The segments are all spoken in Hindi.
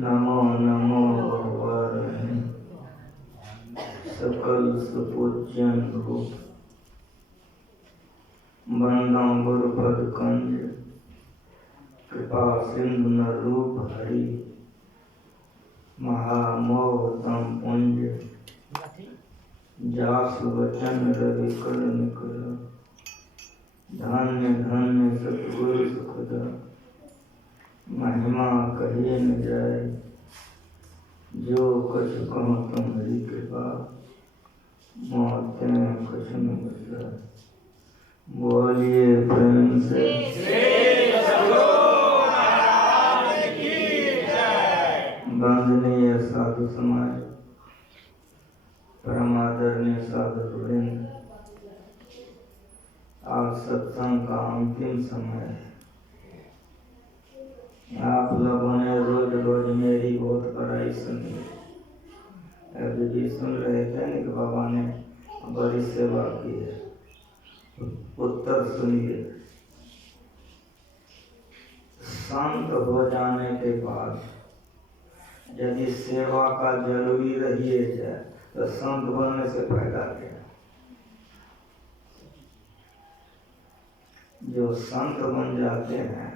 नमो नमो भगवान सकल सुपूज्यन रूप वंदना गुरुपद कंज कृपा सिंधु न रूप हरि महामोहतम पुंज जासु वचन रवि कर निकल धन्य धन्य सतगुरु सुखदा महिमा कहिए न जाए जो कुछ कहूँ तुम्हारी कृपा मौतें कुछ न बदला। बोलिए प्रेम से वंदनीय साधु समाज, परमादरणीय साधु वृंद, आज सत्संग का अंतिम समय है। आप लोगों ने रोज रोज मेरी बहुत बड़ाई सुनी। अभी भी सुन रहे थे कि बाबा ने बड़ी सेवा की है। उत्तर सुनिए। शांत हो जाने के बाद यदि सेवा का जरूरी रहिए जाए तो संत बनने से फायदा क्या? जो संत बन जाते हैं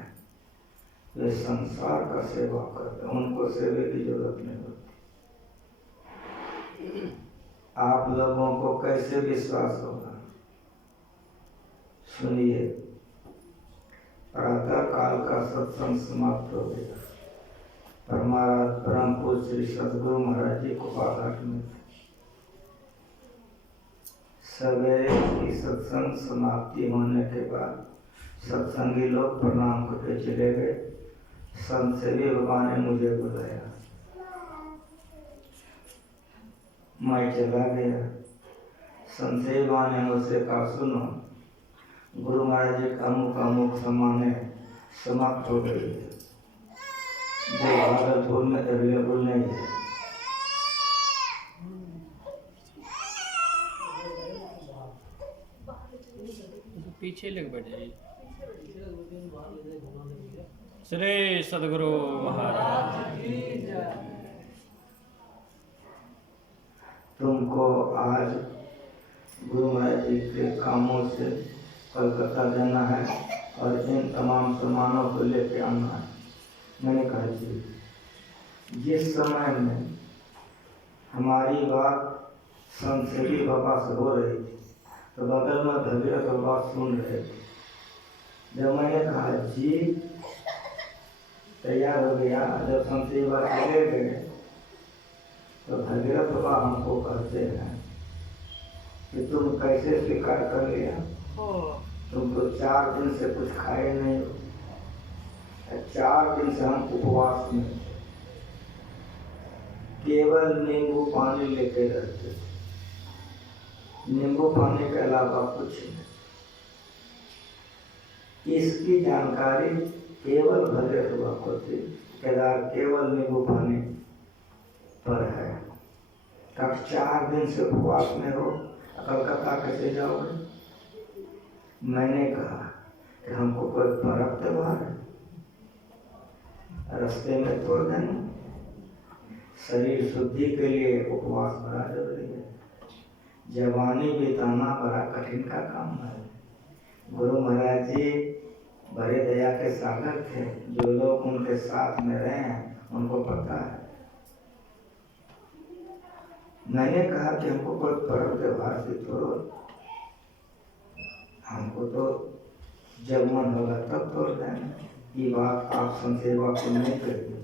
वे संसार का सेवा करते, उनको सेवे की जरूरत नहीं होती। आप लोगों को कैसे विश्वास होगा? सुनिए, प्रातः काल का सत्संग समाप्त हो गया। परम पूज्य श्री सद्गुरु महाराज जी कुपाघाट में सवेरे की सत्संग समाप्ति होने के बाद सत्संगी लोग प्रणाम करके चले गए। संत सेवी बाबा ने मुझे बुलाया, मैं चला गया। संत सेवी बाबा ने मुझसे कहा, सुनो, गुरु महाराज जी का अमुक समाने समाप्त हो गई है, जो भागलपुर में अवेलेबल नहीं है। पीछे लग बैठे। श्री सद्गुरु महाराज तुमको आज गुरु महाराज जी के कामों से कलकत्ता जाना है और इन तमाम सामानों को लेके आना है। मैंने कहा जी। जिस समय में हमारी बात संत सेवी बाबा से हो रही थी तो बगल में भगीरथ बाबा सुन रहे थे। जब मैंने कहा जी तैयार हो गया, जब संत सेवी बाबा चले गए तो भगीरथ बाबा हमको कहते हैं कि तुम कैसे स्वीकार कर लिया? तुम तो 4 दिन से कुछ खाए नहीं हो। 4 दिन से हम उपवास में केवल नींबू पानी लेके रहते थे, नींबू पानी के अलावा कुछ नहीं। इसकी जानकारी केवल भगीरथ बाबा को थी। केदार केवल नींबू पानी पर है। तब 4 दिन से उपवास में हो, कलकत्ता कैसे जाओगे? मैंने कहा कि हमको कोई पर्व त्योहार है, रास्ते में तोड़ देना। शरीर शुद्धि के लिए उपवास बड़ा जरूरी है। जवानी बिताना बड़ा कठिन का काम है। गुरु महाराज जी बड़े दया के सागर थे। जो लोग उनके साथ में रहे हैं उनको पता है। मैंने कहा कि हमको कोई पर्व त्योहार से तोड़ो, हमको तो जब मन होगा तब तोड़ देना। ये बात आप संत सेवा को नहीं करिए।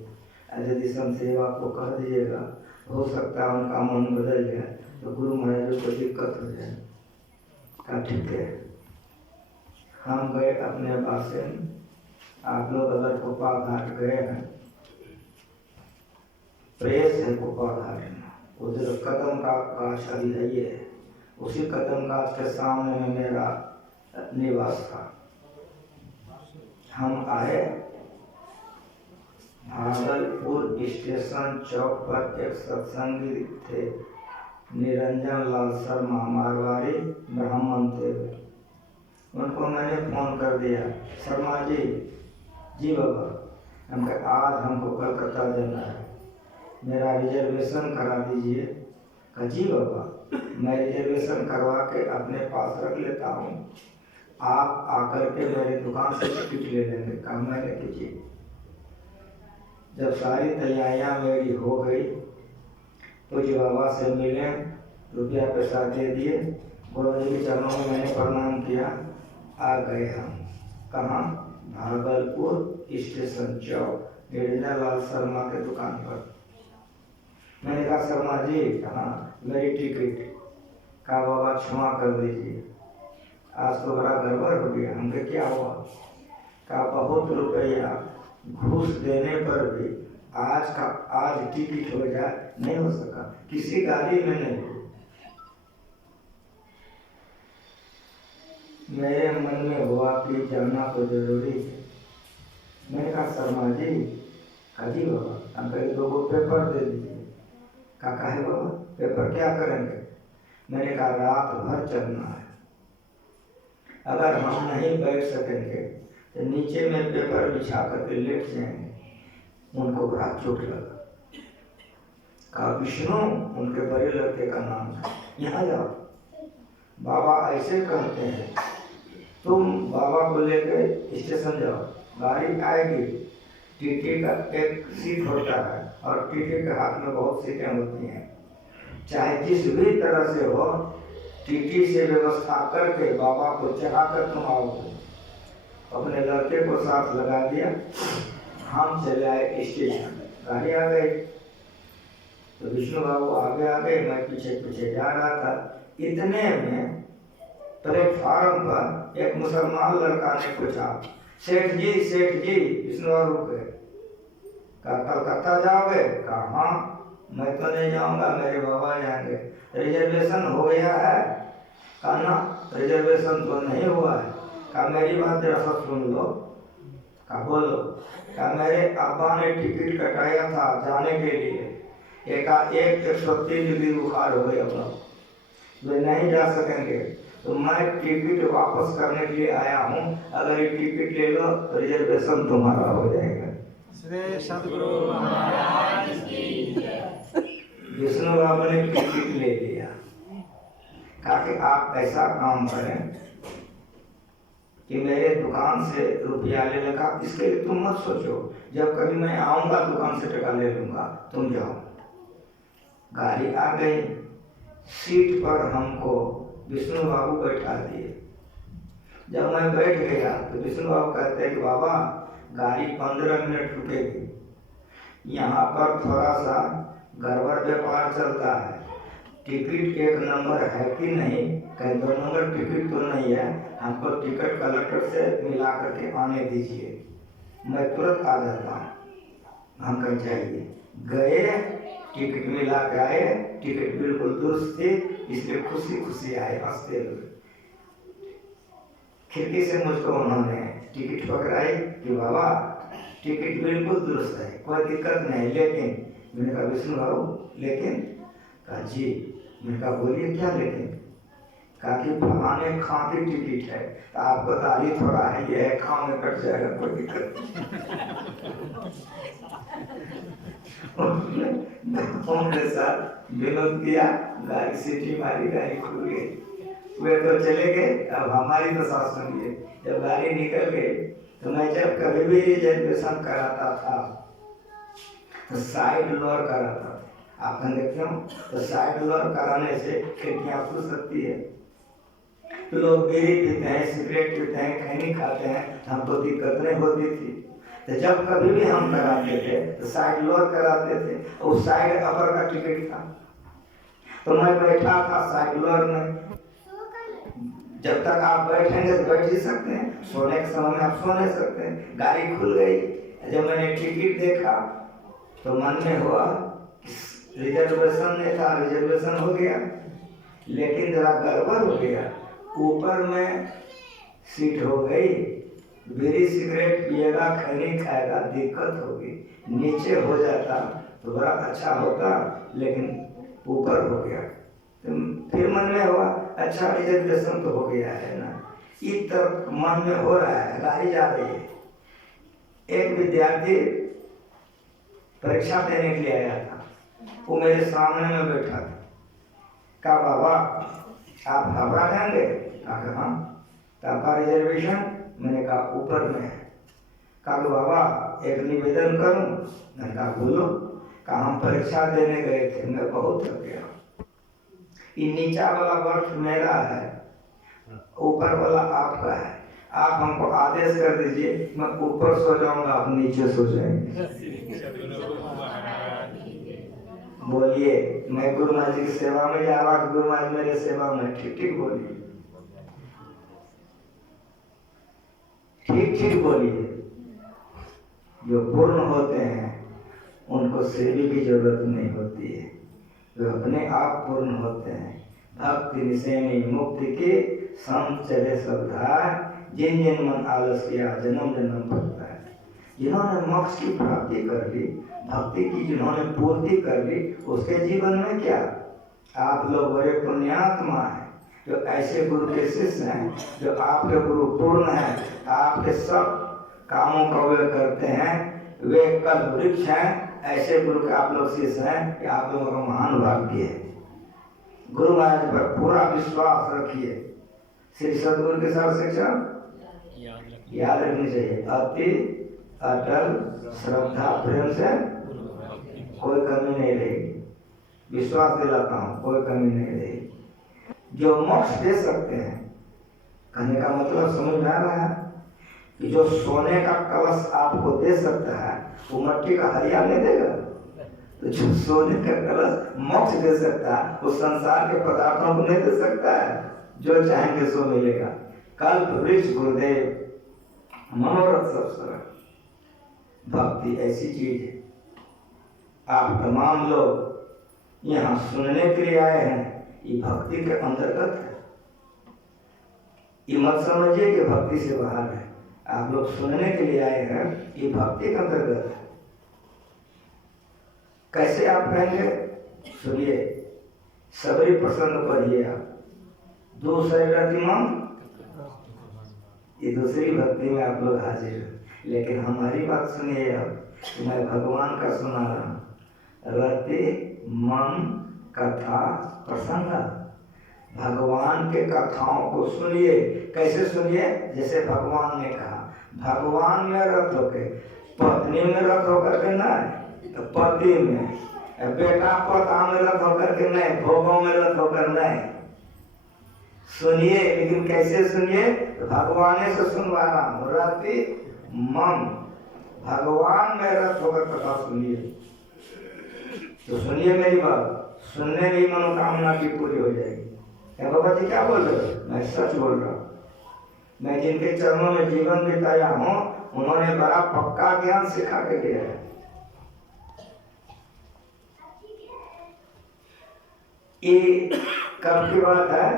यदि संत सेवा को कह दीजिएगा, हो सकता है उनका मन बदल जाए तो गुरु महाराज जी को दिक्कत हो जाए। कहा ठीक है। हम गए अपने बासे में। आप लोग अगर कुपाघाट गए हैं, प्रेस है कुपाघाट में, उधर कदम का शादी है ये, उसी कदम का के सामने में मेरा निवास था। हम आए, भागलपुर स्टेशन चौक पर एक सत्संगी थे, निरंजन लाल शर्मा, मारवाड़ी ब्राह्मण थे। उनको मैंने फोन कर दिया, शर्मा जी, जी बाबा, हम कहे आज हमको कलकत्ता जाना है, मेरा रिजर्वेशन करा दीजिए। कहा जी बाबा, मैं रिजर्वेशन करवा के अपने पास रख लेता हूँ, आप आकर के मेरे दुकान से टिकट ले लेंगे। कहा मैंने कीजिए। जब सारी तैयारियां मेरी हो गई, पूज्य बाबा से मिले, रुपया पैसा दे दिए, गुरु जी के चरणों में मैंने प्रणाम किया। आ गए हम कहाँ? भागलपुर स्टेशन चौक, गिरिजा लाल शर्मा के दुकान पर। मैंने कहा शर्मा जी, कहाँ? मेरी टिकट। कहा बाबा क्षमा कर दीजिए, आज तो बड़ा गड़बड़ हो गया। हमके क्या हुआ? कहा बहुत रुपया घूस देने पर भी आज टिकट हो जाए, नहीं हो सका, किसी गाड़ी में नहीं हुई। मेरे मन में हुआ कि जाना तो जरूरी है। मैंने कहा शर्मा जी, काजी बाबा, हम कहे 2 पेपर दे दीजिए। कहा है बाबा, पेपर क्या करेंगे? मैंने कहा रात भर चलना है, अगर हम नहीं बैठ सकेंगे तो नीचे में पेपर बिछा करके लेट जाएंगे। उनको बड़ा चोट लगा। कहा विष्णु, उनके बड़े लड़के का नाम था, यहाँ जाओ। बाबा ऐसे कहते हैं, तुम बाबा को लेकर स्टेशन जाओ, गाड़ी आएगी, टीटी का एक सीट होता है और टीटी के हाथ में बहुत सीटें होती हैं, चाहे जिस भी तरह से हो, टीटी से व्यवस्था करके बाबा को चढ़ा कर तुम आओगे। अपने लड़के को साथ लगा दिया, हम चले आए स्टेशन। गाड़ी आ गई तो विष्णु बाबू आगे आगे, मैं पीछे पीछे जा रहा था। इतने में प्लेटफार्म पर एक मुसलमान लड़का ने पूछा, सेठ जी, सेठ जी। विष्णु बाबू रुके। कहा कलकत्ता जाओगे? कहा हाँ। मैं तो नहीं जाऊंगा, मेरे बाबा जाएंगे। रिजर्वेशन हो गया है? कहा ना, रिजर्वेशन तो नहीं हुआ है। कहा मेरी बात जरा सा सुन लो। कहा बोलो। कहा मेरे अब्बा ने टिकट कटाया था जाने के लिए, एक 130 डिग्री बुखार हो गया, वे नहीं जा सकेंगे, तो मैं टिकट वापस करने के लिए आया हूँ, अगर ये टिकट ले लो तो रिजर्वेशन तुम्हारा हो जाएगा। श्री सदगुरु महाराज की विष्णु बाबू ने टिकट ले लिया। कहा कि आप ऐसा काम करें कि मेरे दुकान से रुपया ले लगा, इसके लिए तुम मत सोचो, जब कभी मैं आऊँगा दुकान से टका ले लूँगा, तुम जाओ। गाड़ी आ गई, सीट पर हमको विष्णु बाबू बैठा दिए। जब मैं बैठ गया तो विष्णु बाबू कहते हैं कि बाबा गाड़ी 15 मिनट रुकेगी, यहाँ पर थोड़ा सा गड़बड़ व्यापार चलता है, टिकट 1 नंबर है कि नहीं? कहीं 2 नंबर टिकट तो नहीं है, हमको टिकट कलेक्टर से मिला करके आने दीजिए, मैं तुरंत आ जाता हूँ। हम कहीं चाहिए गए, टिकट मिला के आए, टिकट बिल्कुल दुरुस्त थी, इसलिए खुशी खुशी आए हंसते हुए। खिड़की से मुझको उन्होंने टिकट पकड़ाई कि बाबा टिकट बिल्कुल दुरुस्त है, कोई दिक्कत नहीं, लेकिन मैंने कहा विष्णु बाबू लेकिन? कहा जी। मैंने कहा बोलिए क्या लेकिन? कहा कि फलाने खां की टिकट है, तो आपको दाढ़ी थोड़ा है, ये है, खां में कट जाएगा, कोई दिक्कत उनके साथ विनोद किया, गाड़ी सीटी मारी, गाड़ी खुल गई, वे तो चले गए। अब हमारी तो साथ सुनिए, जब गाड़ी निकल गई तो मैं जब कभी भी रिजर्वेशन कराता था तो साइड लोअर कराता था। आप देखते हो तो साइड लोअर कराने से खिड़कियाँ खुल सकती है, लोग बीड़ी पीते हैं, सिगरेट पीते हैं, खैनी खाते हैं, हमको दिक्कत नहीं होती थी। तो जब कभी भी हम कराते थे तो साइड लोअर कराते थे, और साइड अपर का टिकट था, तो मैं बैठा था साइड लोअर में। जब तक आप बैठेंगे तो बैठ ही सकते हैं, सोने के समय में आप सो नहीं सकते हैं। गाड़ी खुल गई, जब मैंने टिकट देखा तो मन में हुआ रिजर्वेशन नहीं था, रिजर्वेशन हो गया, लेकिन जरा गड़बड़ हो गया। ऊपर में सीट हो गई, बीड़ी सिगरेट पिएगा, खैनी खाएगा, दिक्कत होगी। नीचे हो जाता तो बड़ा अच्छा होता, लेकिन ऊपर हो गया। तो फिर मन में हुआ अच्छा रिजर्वेशन तो हो गया है ना, इस तरफ मन में हो रहा है, गाड़ी जा रही है। एक विद्यार्थी परीक्षा देने के लिए आया था। वो मेरे सामने में बैठा था। कहा बाबा आप हावड़ा जाएंगे? कहा हाँ। आपका रिजर्वेशन? मैंने कहा ऊपर में है। कहा बाबा एक निवेदन करूं? मैंने कहा बोलो। कहा हम परीक्षा देने गए थे, मैं बहुत थक गया। ये नीचा वाला वर्ष मेरा है, ऊपर वाला आपका है। आप हमको आदेश कर दीजिए, मैं ऊपर सो जाऊंगा, आप नीचे सो जाएंगे। बोलिए मैं गुरु महाराज की सेवा में जा रहा, गुरु महाराज मेरे सेवा में। ठीक ठीक बोलिए, ठीक ठीक बोलिए। जो पूर्ण होते हैं उनको सेवी की जरूरत नहीं होती है, जो अपने आप पूर्ण होते हैं। भक्ति निशेनी मुक्ति के संत चले श्रद्धाए, जिन जिन मन आलस किया जन्म जन्म पड़ता है। जिन्होंने मोक्ष की प्राप्ति कर ली, भक्ति की जिन्होंने पूर्ति कर ली, उसके जीवन में क्या? आप लोग बड़े पुण्यात्मा हैं जो ऐसे गुरु के शिष्य हैं, जो आपके गुरु पूर्ण हैं, आपके सब कामों का वे करते हैं, वे कल्प वृक्ष हैं। ऐसे गुरु के आप लोग शिष्य हैं कि आप लोगों का महान भाग्य है। गुरु महाराज पर पूरा विश्वास रखिए। श्री सदगुरु के साथ शिक्षा याद रखनी चाहिए। अति अटल श्रद्धा प्रेम से कोई कमी नहीं रहेगी। विश्वास दिलाता हूँ, कोई कमी नहीं रहेगी। जो मोक्ष दे सकते हैं, कहने का मतलब समझ में आ रहा है कि जो सोने का कलश आपको दे सकता है वो मट्टी का हरिया नहीं देगा। तो जो सोने का कलश मोक्ष दे सकता है वो संसार के पदार्थों को नहीं दे सकता है। जो चाहेंगे सो मिलेगा। कल्प वृक्ष गुरुदेव, मनोरथ सब सरल। भक्ति ऐसी चीज है। आप तमाम लोग यहाँ सुनने के लिए आए हैं, ये भक्ति के अंतर्गत है। ये मत समझिए कि भक्ति से बाहर है। आप लोग सुनने के लिए आए हैं, ये भक्ति के अंतर्गत है। कैसे आप कहेंगे? सुनिए, सबरी प्रसन्न पढ़िए आप। दूसरे रतिमान, ये दूसरी भक्ति में आप लोग हाजिर हैं। लेकिन हमारी बात सुनिए अब, मैं भगवान का सुना रहा हूँ। रति मन कथा प्रसंग, भगवान के कथाओं को सुनिए। कैसे सुनिए? जैसे भगवान ने कहा, भगवान में रत होके, पत्नी में रत होकर के नहीं, तो पति में, बेटा पता में रत होकर के नहीं, भोगों में रत होकर नहीं। सुनिए, लेकिन कैसे सुनिए? भगवान से सुनवा रहा हूँ। रति मन, भगवान में रत होकर कथा सुनिए। तो सुनिए मेरी बात, सुनने में ही मनोकामना की पूरी हो जाएगी। बाबा जी क्या बोल रहे हो? मैं सच बोल रहा हूँ। मैं जिनके चरणों में जीवन बिताया हूँ, उन्होंने बड़ा पक्का ज्ञान सिखा के दिया है। ये कब की बात है?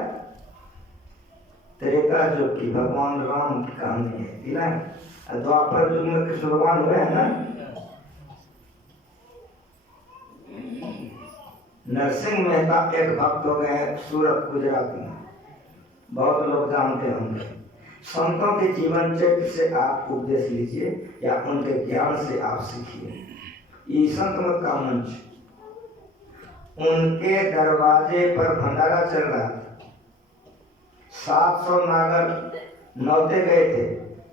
त्रेता युग की, भगवान राम की कहानी है। द्वापर युग में कृष्ण भगवान हुए हैं ना। नरसिंह मेहता एक भक्त हो गए सूरत गुजरात में, बहुत लोग जानते होंगे। संतों के जीवन चरित्र से आप उपदेश लीजिए या उनके ज्ञान से आप सीखिए। ये संत मत का मंच। उनके दरवाजे पर भंडारा चल रहा था। 700 नागर नौते गए थे।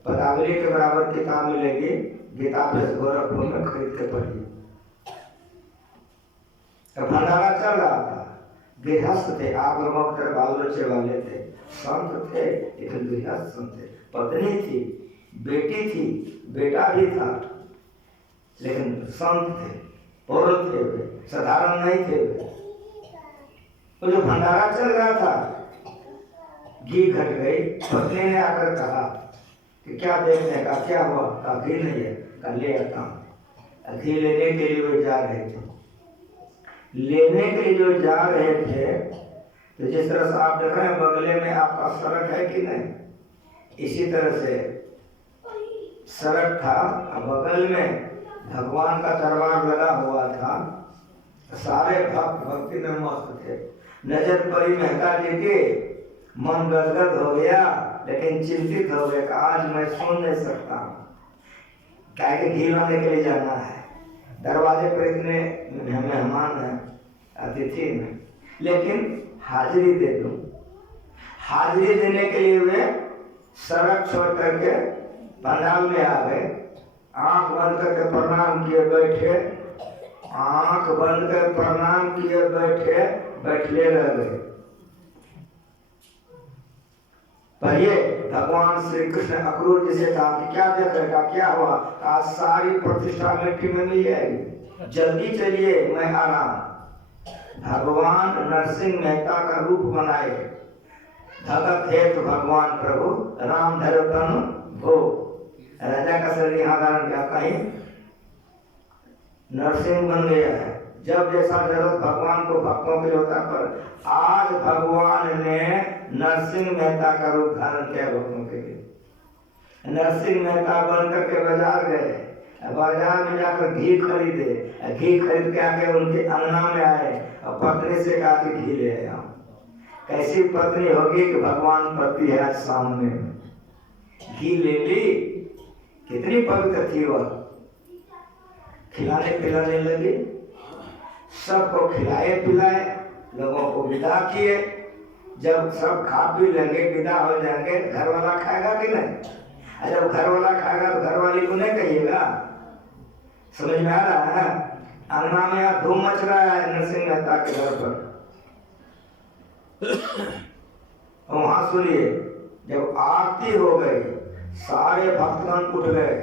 पदावली के बराबर किताब मिलेगी, गीता प्रेस गोरखपुर में खरीद के पढ़िए। भंडारा चल रहा था। गृहस्थ थे, आप लोगों के बाल बच्चे वाले थे, संत थे, लेकिन गृहस्थ संत थे। पत्नी थी, बेटी थी, बेटा भी था, लेकिन संत थे, पूर्ण थे, वे साधारण नहीं थे। तो जो भंडारा चल रहा था, घी घट गई। पत्नी ने आकर कहा कि क्या देखने का, क्या हुआ? कहा घी नहीं है। कहा ले आता हूँ। घी लेने के लिए वे जा रहे थे। लेने के लिए जो जा रहे थे, तो जिस तरह से आप देख रहे हैं बगले में आपका सड़क है कि नहीं, इसी तरह से सड़क था, बगल में भगवान का दरबार लगा हुआ था। सारे भक्त भक्ति में मस्त थे। नजर पड़ी मेहता जी की, मन गदगद हो गया, लेकिन चिंतित हो गया। आज मैं सुन नहीं सकता हूँ, क्या घी लाने के लिए जाना है। दरवाजे पर इतने मेहमान हैं, अतिथि हैं, लेकिन हाजिरी दे दूं। हाजिरी देने के लिए वे सड़क छोड़ करके पंडाल में आ गए, आंख बंद करके प्रणाम किए, बैठे, आंख बंद कर प्रणाम किए, बैठे, बैठले रह गए। पर ये भगवान श्री कृष्ण अक्रूर जी से कहा कि क्या देख रहे, का क्या हुआ? आज सारी प्रतिष्ठा मिट्टी में मिल जाएगी, जल्दी चलिए, मैं आ रहा हूं। भगवान नरसिंह मेहता का रूप बनाए, भगत हेतु भगवान प्रभु राम धरो तनु भो। राजा का शरीर यहाँ धारण किया, कहीं नरसिंह बन गया है। जब जैसा जरूरत भगवान को भक्तों के लिए होता, पर आज भगवान ने नरसिंह मेहता का रूप धारण किया भक्तों के लिए। नरसिंह मेहता बन करके बाजार गए, बाजार में जाकर घी खरीदे, घी खरीद के आके उनके अंगना में आए और पत्नी से कहा कि घी ले आया। कैसी पत्नी होगी कि भगवान पति है आज सामने, घी ले ली, कितनी पवित्र थी वह। खिलाने पिलाने लगे, सबको खिलाए पिलाए, लोगों को विदा किए। जब सब खा पी लेंगे, विदा हो जाएंगे, घर वाला खाएगा कि नहीं? जब घर वाला खाएगा तो घर वाली को नहीं कहिएगा। समझ में आ रहा है? अंगना में यहाँ धूम मच रहा है नरसिंह मेहता के घर पर। वहां सुनिए, जब आरती हो गई, सारे भक्तगण उठ गए,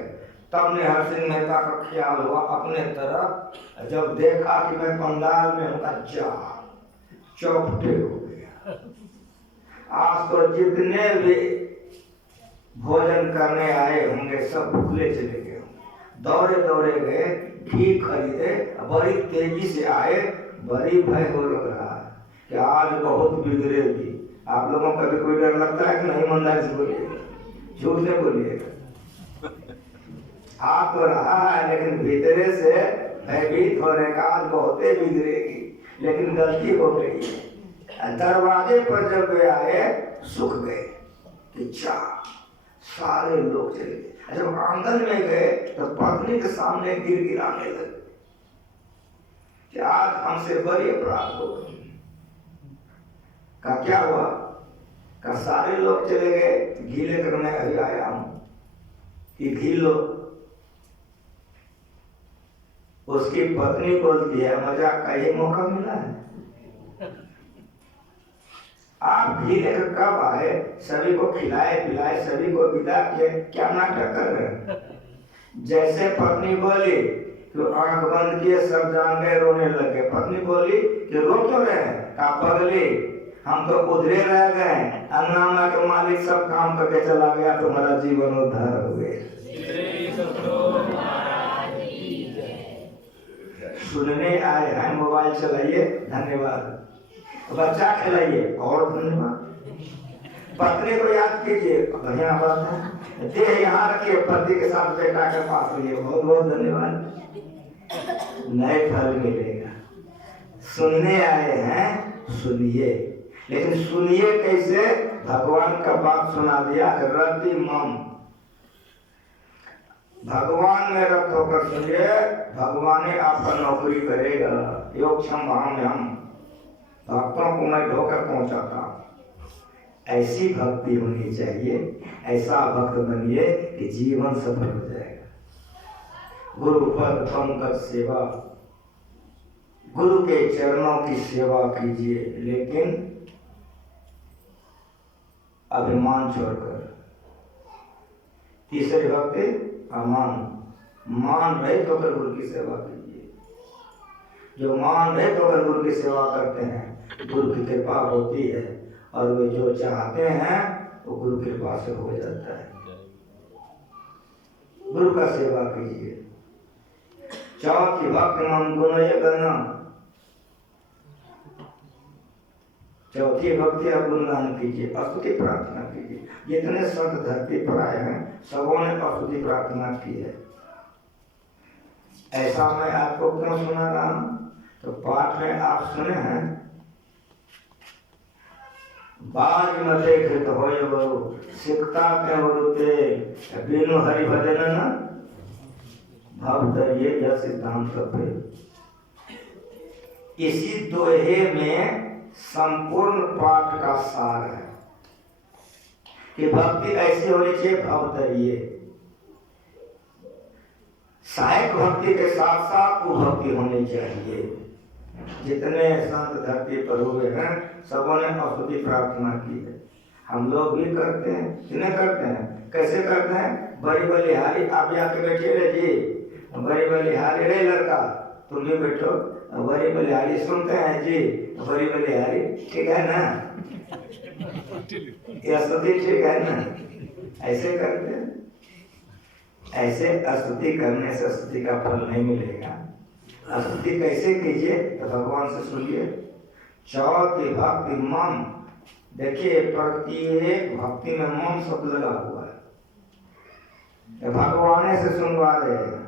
तब ने नरसिंह मेहता का ख्याल हुआ अपने तरफ। जब देखा कि मैं पंडाल में हूँ, जा चौपटे हो गया। आज तो जितने भी भोजन करने आए होंगे सब भूले चले गए, दौड़े दौड़े गए, घी खरीदे, बड़ी तेजी से आए। बड़ी भय हो रहा है कि आज बहुत बिगड़ेगी। आप लोगों का भी कोई डर लगता है कि नहीं? ईमानदारी से बोलिएगा, झूठ नहीं बोलिएगा। आप तो रहा है, लेकिन भीतरे से भयभीत होने का आज बहुत बिगड़ेगी, लेकिन गलती हो गई। दरवाजे पर जब वे आए, सुख गए कि चा सारे लोग चले गए। जब आंगन में गए तो पत्नी के सामने गिड़गिड़ाने लगे कि आज हमसे बड़ी अपराध हो गई। का क्या हुआ? का सारे लोग चले गए, घी लेकर मैं अभी आया हूं, कि घी लो। उसकी पत्नी बोलती है, मजाक का ये मौका मिला है, आप घी लेकर कब आए? सभी को खिलाए पिलाए, सभी को विदा किए, क्या नाटक कर रहे हैं? जैसे पत्नी बोली तो आंख बंद किए, सब जान गए, रोने लगे। पत्नी बोली कि रो क्यों रहे हैं? का पगली, हम तो उधरे रह गए, अन्ना के मालिक सब काम करके चला गया, तुम्हारा जीवन उद्धार हो गया। सुनने आए हैं, मोबाइल चलाइए, धन्यवाद। बच्चा खिलाइए, और धन्यवाद। पत्नी को याद कीजिए, बढ़िया बात है। देह यहाँ रखिए, पति के साथ बेटा के पास रहिए, बहुत बहुत धन्यवाद। नए फल मिलेगा। सुनने आए हैं, सुनिए, लेकिन सुनिए कैसे? भगवान का बात सुना दिया, रति मम, भगवान में रत होकर सुनिए, भगवान ने आपका नौकरी करेगा। योगक्षम भाव में हम भक्तों को मैं ढोकर पहुंचाता हूं। ऐसी भक्ति होनी चाहिए, ऐसा भक्त बनिए कि जीवन सफल हो जाएगा। गुरु पद पंकज सेवा, गुरु के चरणों की सेवा कीजिए, लेकिन अभिमान छोड़कर। तीसरी भक्ति अमान, मान रहित होकर गुरु की सेवा कीजिए। जो मान रहित होकर गुरु की सेवा करते हैं, गुरु की कृपा होती है, और वे जो चाहते हैं वो गुरु कृपा से हो जाता है। गुरु का सेवा कीजिए। चौथी भक्ति मन गुण गणना, चौथी भक्ति आप गुणगान कीजिए, स्तुति प्रार्थना कीजिए। जितने संत धरती पर आए हैं, सबों ने स्तुति प्रार्थना की है। ऐसा मैं आपको क्यों सुना रहा हूं? तो पाठ में आप सुने हैं, बाज मते कृत होय बरु सिकता के वरुते बिनु हरि भजन न भवतरिये यह सिद्धांत पे। इसी दोहे में संपूर्ण पाठ का सार है कि भक्ति ऐसी होनी चाहिए भवतरिये। सहायक भक्ति के साथ साथ भक्ति होनी चाहिए। जितने संत धरती पर हुए हैं सबों ने स्तुति प्रार्थना की है। हम लोग भी करते हैं। कितने करते हैं? कैसे करते हैं? बड़ी बलिहारी आप जाके बैठे रहे जी, बड़ी बलिहारी रे लड़का तुम भी बैठो, बड़ी बलिहारी सुनते हैं जी, बड़ी बलिहारी ठीक है ना, ये स्तुति ठीक है ना? ऐसे करते हैं। ऐसे स्तुति करने से स्तुति का फल नहीं मिलेगा। स्तुति कैसे कीजिए तो भगवान से सुनिए। चौथी भक्ति मम, देखिए प्रत्येक भक्ति में मम शब्द लगा हुआ है, भगवान से सुनवा रहे हैं।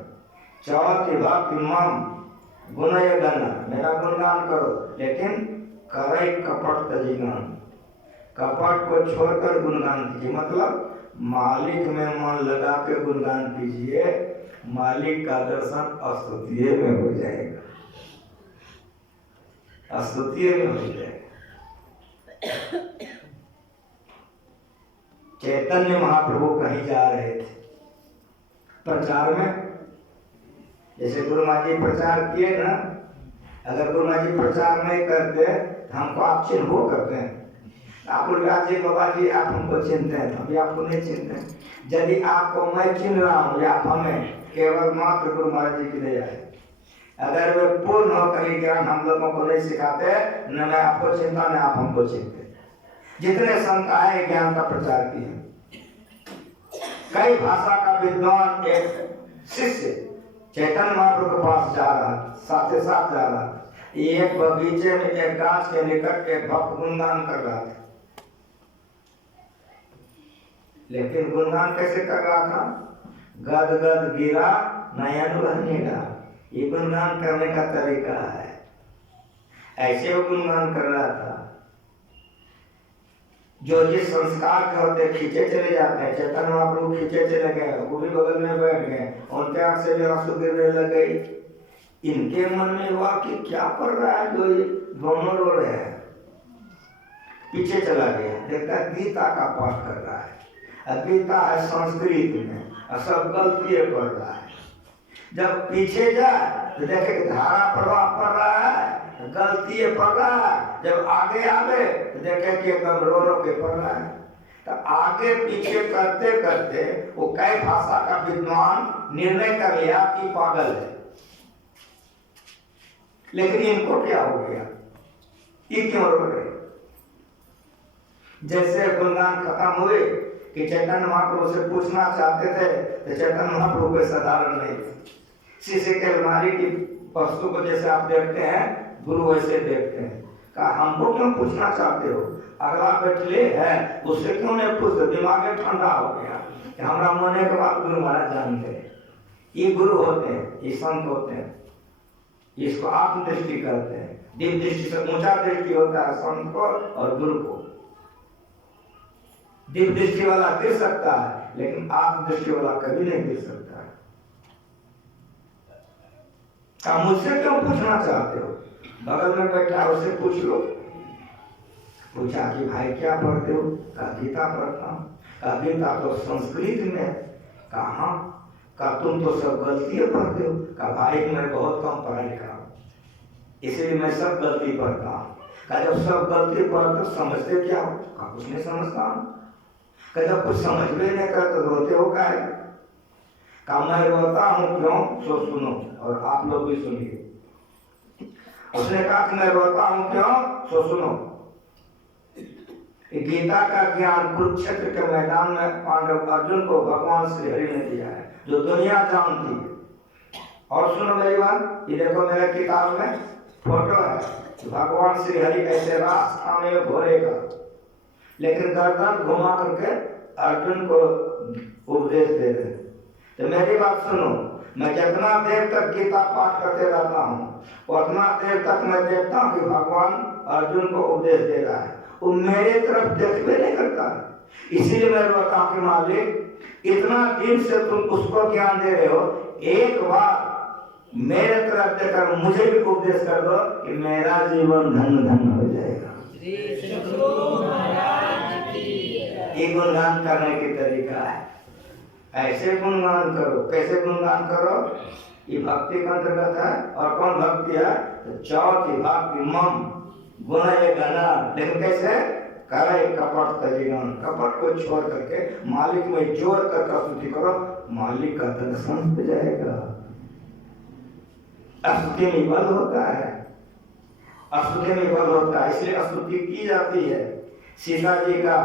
चौथी भक्ति मम गुणय गण, मेरा गुणगान करो, लेकिन करई कपट तजीगान, कपट को छोड़कर गुणगान कीजिए। मतलब मालिक में मन लगा के गुणगान कीजिए, मालिक का दर्शन स्तुति में हो जाएगा, स्तुति में हो जाएगा। चैतन्य महाप्रभु कहीं जा रहे थे प्रचार में, जैसे गुरु महाराज जी प्रचार किए ना, अगर गुरु महाराज जी प्रचार नहीं करते हमको आप चिन्ह वो करते हैं। आप जी बाबा जी आप हमको चिन्हते हैं, हम भी आपको नहीं चिन्हते। यदि आपको मैं चिन्ह रहा हूँ या हमें, केवल मात्र गुरु महाराज जी की दया है। अगर वे पूर्ण होकर ज्ञान हम लोगों को नहीं सिखाते, न मैं आपको चिंता न आप हमको चिंते। जितने संत आए ज्ञान का प्रचार किए, कई भाषा का विद्वान एक शिष्य चैतन्य महाप्रभु के पास जा रहा, साथ ही साथ जा रहा। एक बगीचे में एक गाछ के निकट एक भक्त गुणगान कर रहा था, लेकिन गुणगान कैसे कर रहा था? गद गद गिरा नयन बहनेगा, ये गुणगान करने का तरीका है। ऐसे वो गुणगान कर रहा था। जो जिस संस्कार के होते खींचे चले जाते हैं, चैतन्य महाप्रभु खींचे चले गए, वो भी बगल में बैठ गए, उनके आंख से भी आंसू गिरने लग गई। इनके मन में हुआ कि क्या पढ़ रहा है जो ये दोनों रो रहे हैं। पीछे चला गया, देखता गीता का पाठ कर रहा है, गीता है संस्कृत में, सब गलती पढ़ रहा है। जब पीछे जाए तो देखे धारा प्रवाह पड़ रहा है, गलती पढ़ रहा है। जब आगे आवे तो देखे कि एकदम रो रो के पढ़ रहा है। तो आगे पीछे करते करते वो कई भाषा का विद्वान निर्णय कर लिया कि पागल है। लेकिन इनको क्या हो गया? ये क्यों रो रहे? जैसे गुणगान खत्म हुए कि चैतन्य महाप्रभु से पूछना चाहते थे तो चैतन्य महाप्रभु के साधारण नहीं थे। शीशे के अलमारी की वस्तु को जैसे आप देखते हैं, गुरु वैसे देखते हैं। कहा हमको क्यों पूछना चाहते हो? अगला बैठले है उससे क्यों नहीं पूछते? दिमाग में ठंडा हो गया कि हमारा मने के बाद गुरु महाराज जानते हैं। ये गुरु होते हैं, ये संत होते हैं, इसको आत्मदृष्टि करते हैं। दिव्य दृष्टि से ऊंचा दृष्टि होता है संत को और गुरु को। दिव्य दृष्टि वाला गिर सकता है, लेकिन आत्मदृष्टि वाला कभी नहीं गिर सकता है। मुझसे क्यों पूछना चाहते हो? बगल में बैठा उससे पूछ लो। पूछा कि भाई क्या पढ़ते हो? कहा गीता पढ़ता हूँ। कहा गीता तो संस्कृत में। कहा तुम तो सब गलतियां पढ़ते हो। कहा भाई मैं बहुत कम पढ़ा लिखा हूँ, इसलिए मैं सब गलती पढ़ता हूँ। कहा जब सब गलती पढ़ते तो समझते क्या हो? कहा कुछ नहीं समझता हूँ। कहा जब कुछ समझ में नहीं करते रोते हो क्या है? कहा मैं रोता हूँ क्यों? सो सुनो और आप लोग भी सुनिए। उसने कहा कि मैं रोता हूँ क्यों? सो सुनो। गीता का ज्ञान कुरुक्षेत्र के मैदान में पांडव अर्जुन को भगवान श्री हरि ने दिया है, जो दुनिया जानती है। और सुनो मेरी बात, ये देखो मेरे किताब में फोटो है, भगवान श्री हरि ऐसे रास्ता में घोड़े का, लेकिन गर्दन घुमा करके अर्जुन को उपदेश दे रहे। तो मेरी बात सुनो, मैं जितना देर तक गीता पाठ करते रहता हूँ उतना देर तक मैं देखता हूँ कि भगवान अर्जुन को उपदेश दे रहा है, वो मेरे तरफ देखते नहीं करता। इसीलिए मैं रोता हूँ कि मालिक इतना दिन से तुम उसको ज्ञान दे रहे हो, एक बार मेरे तरफ देखकर मुझे भी उपदेश कर दो कि मेरा जीवन धन्य धन्य हो जाएगा। ये गुणगान करने की तरीका है। ऐसे गुणगान करो। कैसे गुणगान करो? ये भक्ति का अंतर्गत है। और कौन भक्ति है? तो चौथी भक्ति मम गुण ये गाना। लेकिन कैसे करे? कपट तरीगन। कपट को छोड़ करके मालिक में जोड़ कर स्तुति करो, मालिक का दर्शन हो जाएगा। स्तुति में बल होता है, स्तुति में बल होता है, इसलिए स्तुति की जाती है। सीता जी का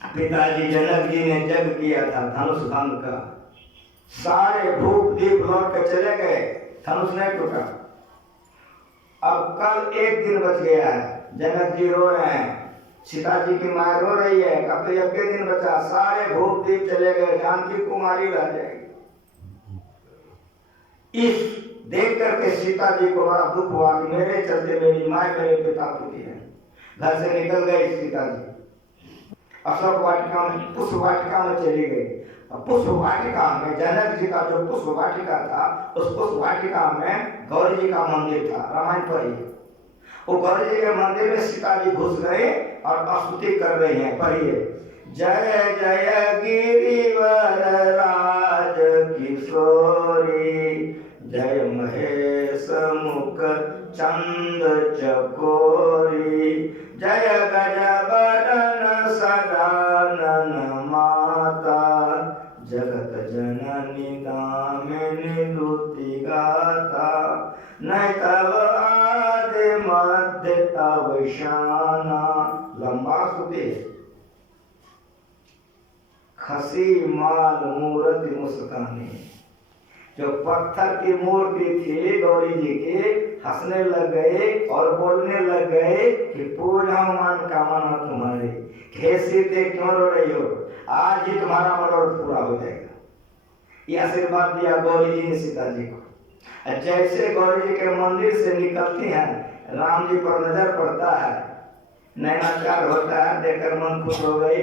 पिताजी जनक जी ने जग किया था धनुष भंग का। सारे भूप दीप लौट के चले गए, धनुष नहीं टूटा। अब कल एक दिन बच गया है। जनक जी रो रहे हैं, सीता जी की माँ रो रही है, अब तो एक दिन बचा, सारे भूप दीप चले गए, जानकी कुमारी रह जाएगी। इस देख करके सीता जी को बड़ा दुख हुआ कि मेरे चलते मेरी माँ मेरे पिता दुखी है। घर से निकल गई सीता जी, अशोक वाटिका में पुष्प वाटिका में चली गई। पुष्प वाटिका में जनक जी का जो पुष्प वाटिका था, उस पुष्प वाटिका में गौरी जी का मंदिर था। रामायण पढ़िए, वो गौरी जी के मंदिर में सीता जी घुस गए और स्तुति कर रही हैं। पढ़िए, जय जय गिरिवर राज किशोरी, जय महेश मुख चंद चकोरी, जय गजबदन सदानन माता, जगत जननी दामिनी दुति गाता, नहीं तब आदि मध्य अवसाना। लंबा स्तुति। खसी माल मूर्ति मुस्कानी, जो पत्थर की मूर्ति थी गौरी जी की, हंसने लग गए और बोलने लग गए कि पूजा मनोकामना तुम्हारी, हे सीते क्यों रो रही हो, आज ही तुम्हारा मनोरथ पूरा हो जाएगा। ये आशीर्वाद दिया गौरी जी ने सीता जी को। जैसे गौरी जी के मंदिर से निकलती हैं, राम जी पर नजर पड़ता है, नैनाचार होता है, देखकर मन खुश हो गई।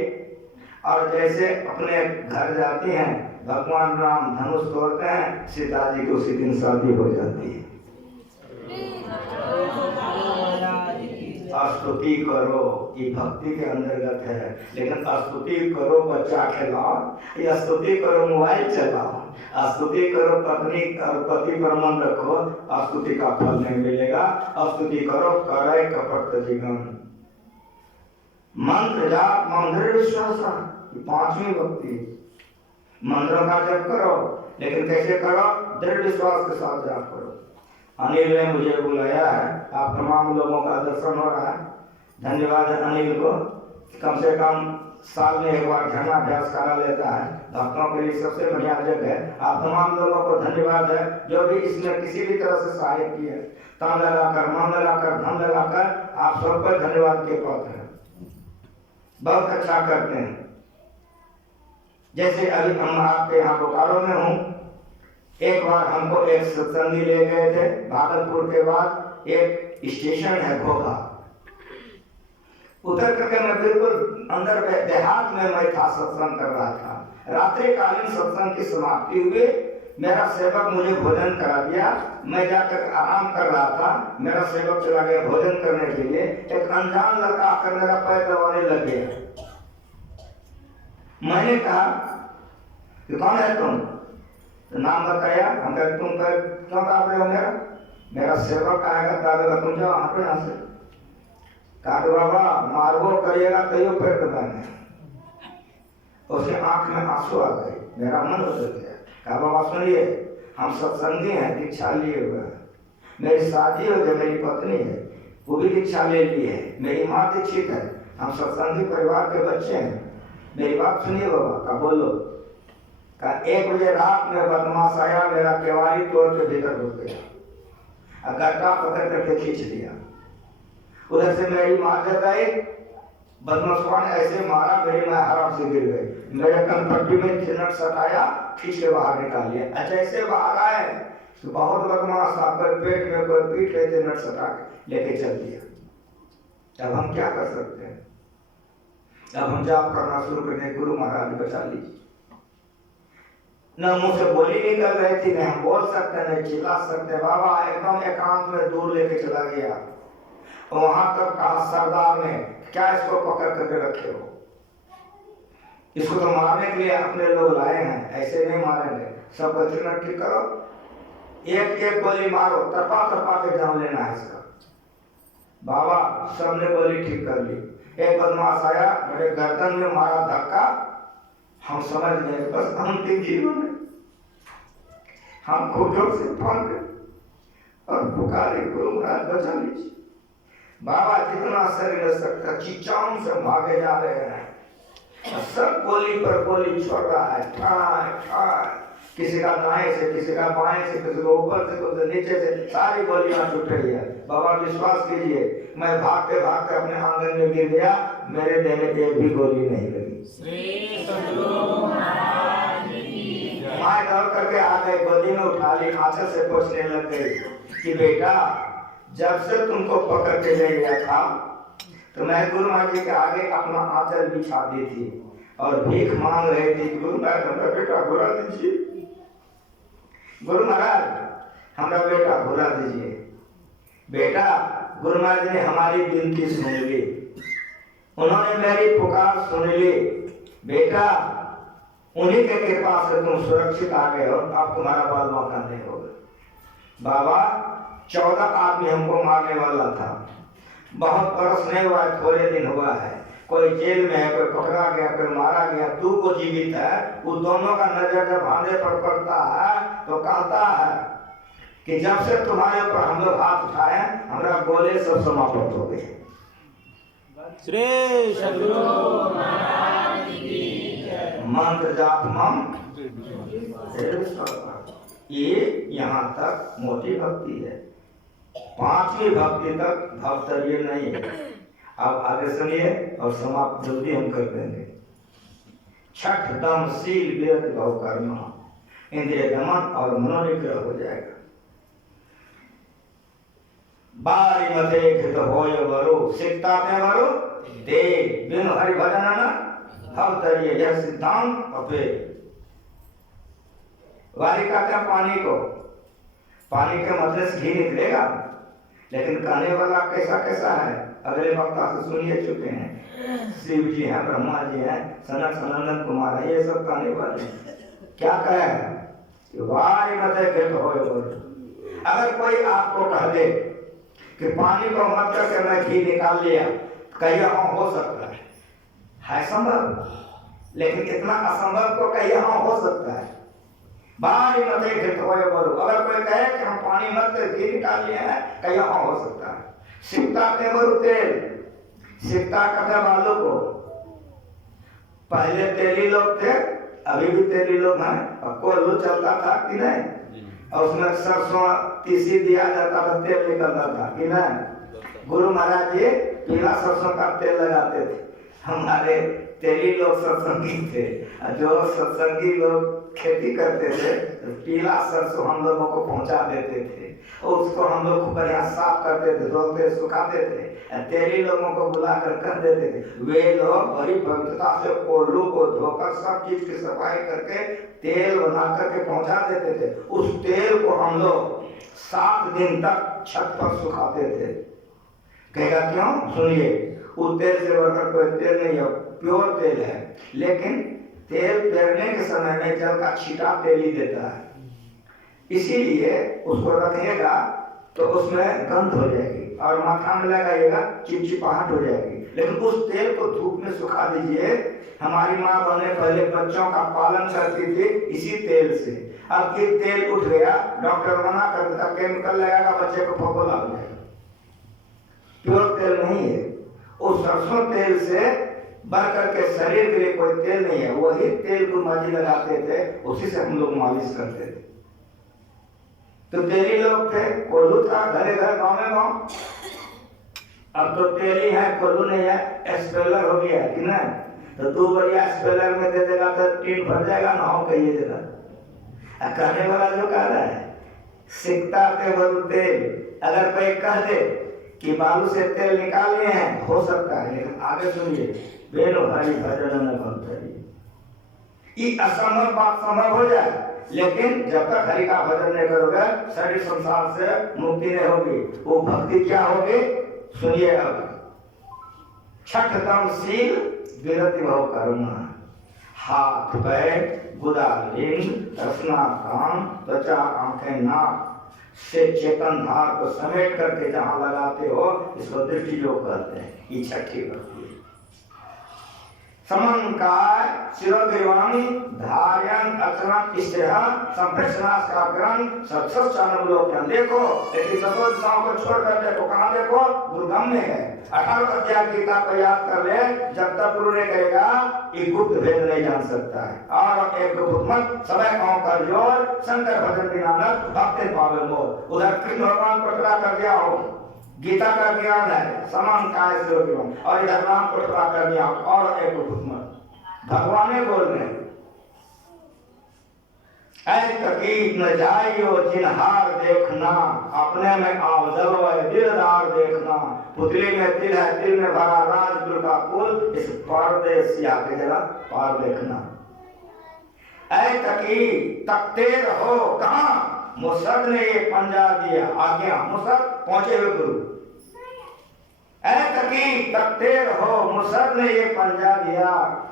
और जैसे अपने घर जाती हैं, भगवान राम धनुष तोड़ते हैं, सीता जी की उसी दिन शादी हो जाती है। स्तुति करो, ये भक्ति के अंतर्गत है। लेकिन स्तुति करो बच्चा खिलाओ, या स्तुति करो मोबाइल चलाओ, स्तुति करो पत्नी और पति पर मन रखो, स्तुति का फल नहीं मिलेगा। स्तुति करो करे कपट जीवन। मंत्र जाप मंदिर विश्वास, पांचवी भक्ति। मंत्रों का जप करो, लेकिन कैसे करो? दृढ़ विश्वास के साथ जाप करो। अनिल ने मुझे बुलाया है, आप तमाम लोगों का दर्शन हो रहा है। धन्यवाद है अनिल को। कम से कम साल में एक बार झरनाभ्यास करा लेता है, भक्तों के लिए सबसे बढ़िया जगह है। आप तमाम लोगों को धन्यवाद है जो भी इसमें किसी भी तरह से सहायता किए, तन लगाकर, मन लगाकर, धन लगाकर, आप सबको धन्यवाद के पात्र हैं। बहुत अच्छा करते हैं। जैसे अभी हम आपके यहाँ बोकारो में हूँ, एक बार हमको एक सत्संगी ले गए थे भागलपुर के बाद, एक स्टेशन है घोघा, उतर करके मैं बिल्कुल अंदर देहात में मैं था, सत्संग कर रहा था। रात्रिकालीन सत्संग की समाप्ति हुई, मेरा सेवक मुझे भोजन करा दिया, मैं जाकर आराम कर रहा था, मेरा सेवक चला गया भोजन करने के लिए। एक अनजान लड़का आकर मेरा पैर दबाने लग गया। मैंने कहा कि कौन है तुम? तो नाम बताया। हम कहा तुम क्यों दाब रहे हो? मेरा सेवक आएगा दाबेगा, तुम जाओ यहाँ पे, यहाँ से। कहा बाबा मारबो करिएगा कहियो पैर दबाने। उसके आंख में आंसू आ गए, मेरा मन बदल गया। कहा बाबा सुनिए, हम सत्संगी हैं, दीक्षा लिए हुए हैं, मेरी शादी हो गई, मेरी पत्नी है, वो भी दीक्षा ले ली है, मेरी माँ दीक्षित है, हम सत्संगी परिवार के बच्चे हैं, मेरी बात सुनिए बाबा। का बोलो। का 1 बजे रात में बदमाश आया, मेरा केवाड़ी तोड़ के भीतर घुस गया, गड्ढा पकड़ करके खींच लिया। उधर से मेरी माँ जब गई, बदमाशवा ने ऐसे मारा, मेरी माँ हराम से गिर गई, मेरे कनपट्टी में चिन्हट सटाया, खींच के बाहर निकाल लिया। जैसे बाहर आए तो बहुत बदमाश था, कोई पेट में कोई पीठ लेते नट सटा के लेके चल दिया। अब हम क्या कर सकते हैं? अब हम जाप करना शुरू कर दें, गुरु महाराज बचा लीजिए। न मुंह से बोली निकल रही थी, न हम बोल सकते, न चिल्ला सकते। बाबा एकदम एकांत में दूर लेके चला गया। वहां तक कहा सरदार ने, क्या इसको पकड़ करके रखे हो? इसको तो मारने के लिए अपने लोग लाए हैं, ऐसे नहीं मारेंगे। सब ट्रीटमेंट ठीक करो, एक एक गोली मारो, तरपा तरपा के जान लेना है इसका। बाबा सबने गोली ठीक कर ली। एक बदमाश आया, मेरे गर्दन में मारा धक्का। हम समझ गए बस अंतिम जीवन है। हम खूब जोर से फोन कर और पुकारे, गुरु महाराज बचा लीजिए। बाबा जितना शरीर ले सकता चिचाओं से भागे जा रहे हैं। सब गोली पर गोली छोड़ रहा है, ठाए ठाए, किसी का दाएं से, किसी का बाएं से, किसी को ऊपर से, किसी को नीचे से, सारी गोलियां छूट रही है। बाबा विश्वास कीजिए, मैं भागते भागते अपने आंगन में गिर गया, मेरे देह में एक भी गोली नहीं लगी। श्री सद्गुरु महाराज की जय। माँ दौड़ करके आ गई, गोदी में उठा ली, आंचल से पूछने लग गई कि बेटा जब से तुमको पकड़ के ले गया था तो मैं गुरु महाराज जी के आगे अपना आंचल बिछा दी थी और भीख मांग रही थी, गुरु महाराज हमारा बेटा घुरा दीजिए, गुरु महाराज हमारा बेटा घुरा दीजिए। बेटा गुरु महाराज ने हमारी विनती सुन ली, उन्होंने मेरी पुकार सुन ली। बेटा उन्हीं के कृपा से तुम सुरक्षित आ गए हो, अब तुम्हारा बाल बांका नहीं होगा। बाबा 14 आदमी हमको मारने वाला था, बहुत बरस नहीं हुआ है, थोड़े दिन हुआ है। कोई जेल में है, कोई पकड़ा गया, कोई मारा गया, तू को जीवित है। उन दोनों का नजर जब आंधे पर पड़ता है तो कहता है कि जब से तुम्हारे ऊपर हम लोग हाथ उठाए हमारा गोले सब समाप्त हो गए। श्री सद्गुरु महाराज की जय। मंत्र जाप मम, ये यहाँ तक मोटी भक्ति है। 5वीं भक्ति तक भक्तव्य नहीं है। अब आगे सुनिए और समाप्त जल्दी हम कर देंगे। छठ दम शील विरत भाव करना, इंद्रिय दमन और मनोनिग्रह हो जाएगा। बारी मते कृत होय वरु सिकता ते वरु दे बिनु हरि भजन न भक्तर्य, यह सिद्धांत अपे। वारी कहते हैं पानी को, पानी के मतले से घी निकलेगा, लेकिन कहने वाला कैसा कैसा है अगले वक्ता से सुनिए चुके हैं। शिव जी हैं, ब्रह्मा जी हैं, सनक सनंदन कुमार है, ये सब कहने वाले क्या कहे, वारी मते कृत होय वरु। अगर कोई आपको कह दे कि पानी को मत करके मैं घी निकाल लिया, कहिए हाँ हो सकता है संभव, लेकिन इतना असंभव को कहिए हाँ हो सकता है। बारी मते घृत होय वरु, अगर कोई कहे कि हम पानी मत कर घी निकाल लिए हैं, कहिए हाँ हो सकता है। सिकता ते वरु तेल, सिकता कहते बालों को। पहले तेली लोग थे, अभी भी तेली लोग हैं, अब कोल्हू चलता था कि नहीं, और उसमें सरसों तीसी दिया जाता था, तेल निकलता था कि नहीं। गुरु महाराज जी पीला सरसों का तेल लगाते थे। हमारे तेली लोग सत्संगी थे, जो सत्संगी लोग खेती करते थे तो पीला सरसों हम लोगों को पहुंचा देते थे, और उसको हम लोग को बढ़िया साफ करते थे, धोते सुखाते थे। तेली लोगों को बुला कर कर देते थे। वे लोग बड़ी पवित्रता से कोल्हू को धोकर सब चीज की सफाई करके तेल बना करके पहुंचा देते थे। उस तेल को हम लोग 7 दिन तक छत पर सुखाते थे। कहेगा क्यों? सुनिए, उस तेल से बढ़कर कोई तेल नहीं है, प्योर तेल है, लेकिन तेल पेरने के समय में जल का छींटा तेल ही देता है, इसीलिए उसको रखिएगा तो उसमें गंध हो जाएगी और माथा में लगाइएगा चिपचिपाहट हो जाएगी। लेकिन उस तेल को धूप में सुखा दीजिए। हमारी माँ बहनें पहले बच्चों का पालन करती थी इसी तेल से। अब ये तेल उठ गया, डॉक्टर मना कर देता केमिकल लगाएगा, बच्चे को फफोला हो जाएगा। प्योर तेल नहीं है। उस सरसों तेल से बढ़ करके शरीर के लिए कोई तेल नहीं है। वही तेल को माजी लगाते थे, उसी से हम लोग मालिश करते थे। तो तेली लोग थे, कोल्हू था घरे घर गाँव में गाँव। अब तो तेली है, कोल्हू नहीं है, स्पेलर हो गया है कि नहीं। तो 2 बढ़िया स्पेलर में दे देगा तो टीन भर जाएगा ना, हो कहिए जरा। कहने वाला जो कह रहा है सिकता ते वरु तेल, अगर कोई कह दे कि बालू से तेल निकाल लिए हैं, हो सकता है, लेकिन आगे सुनिए, बेनो हरि भजन न भक्तरी। ये असंभव बात संभव हो जाए लेकिन जब तक हरि का भजन नहीं करोगे शरीर संसार से मुक्ति नहीं होगी। वो भक्ति क्या होगी सुनिए अब। छठतम शील विरति भव कर्म, हाथ पैर गुदा लिंग रसना कान त्वचा आंखें नाक से चेतन धार को समेट करके जहां लगाते हो इसको दृष्टि योग कहते हैं। ये छठी भक्ति है। समंकाय शिरोगिरिवाणी धार्यन अचरण स्त्रिया संप्रेषणास्काग्रन सत्सचानुलोकन। देखो लेकिन दसों दिशाओं को छोड़कर देखो, कहाँ देखो, गुरुगम में है। 18 अध्याय गीता को याद कर ले, जब तक गुरु ने कहेगा ये गुप्त भेद नहीं जान सकता है। और एक गुप्त मत समय गाँव कर जोर शंकर भजन बिना भक्ति पावे मोर। उधर कृष्ण भगवान को टुकड़ा कर दिया हो, गीता का ज्ञान है समान काय से और इधर राम को टुकड़ा कर दिया और एक गुप्त मत भगवान ने बोल रहे न जाइयो जिनहार देखना, अपने में आवजल दिलदार देखना। पुतली में तिल है, तिल में भरा राजगुरु का कुल, इस परदेसिया के जरा पार देखना। ऐ तकी तकते रहो कहाँ, मुसद ने ये पंजा दिया आज्ञा, मुसद पहुंचे हुए गुरु। ऐ तकी तकते रहो मुसद ने ये पंजा दिया,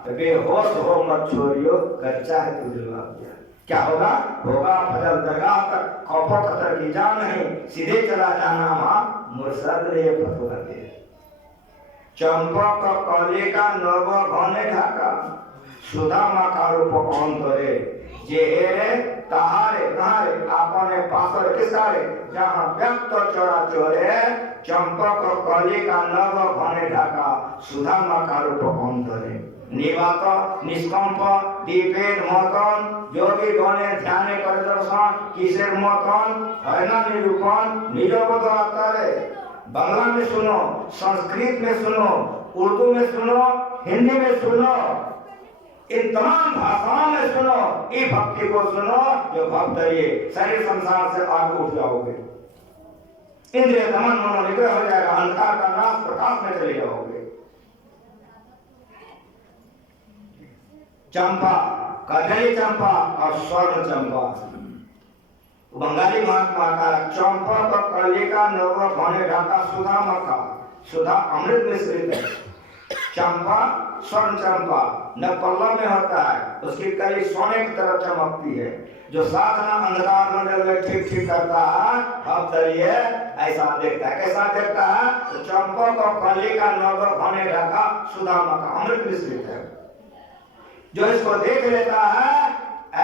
बेहोश हो मत छोड़ियो कच्चा है तू दिलवा दिया। क्या होगा, होगा फजल दरगाह तक खौफो खतर की जान नहीं, सीधे चला जाना वहां मुर्शद ने ये फतवा दिया। चंपा का कले का नव घने ढाका, सुधा मा का रूप कौन तोरे, जे हेरे ताहारे ताहारे आपने पासर किसारे, जहां व्यक्त चोरा चोरे। चंपा का कले का नव घने ढाका, सुधा मा का रूप कौन तोरे। निवात निष्कंप दीपेन मतन, योगी गणे ध्याने कर दर्शन किसेर मतन, है ना निरूपण निजबोध आतारे। बांग्ला में सुनो, संस्कृत में सुनो, उर्दू में सुनो, हिंदी में सुनो, इन तमाम भाषाओं में सुनो, ये भक्ति को सुनो जो भक्त ये शरीर संसार से आगे उठ जाओगे। इंद्रिय दमन मनो निग्रह हो जाएगा, अंधकार का नाश प्रकाश में चले जाओगे। चंपा कठली चंपा और स्वर्ण चंपा, बंगाली महात्मा का चंपा का कली का नव घने ढाका, सुधा मक्का, सुधा अमृत मिश्रित है। चंपा स्वर्ण चंपा न पल्लव में होता है, उसकी कली सोने की तरह चमकती है। जो साधना अंधकार मंडल में ठीक ठीक करता है, अब चलिए ऐसा देखता है। कैसा देखता है, तो चंपा का कली का नव घने ढाका, सुधा मक्का अमृत मिश्रित है। जो इसको देख लेता है,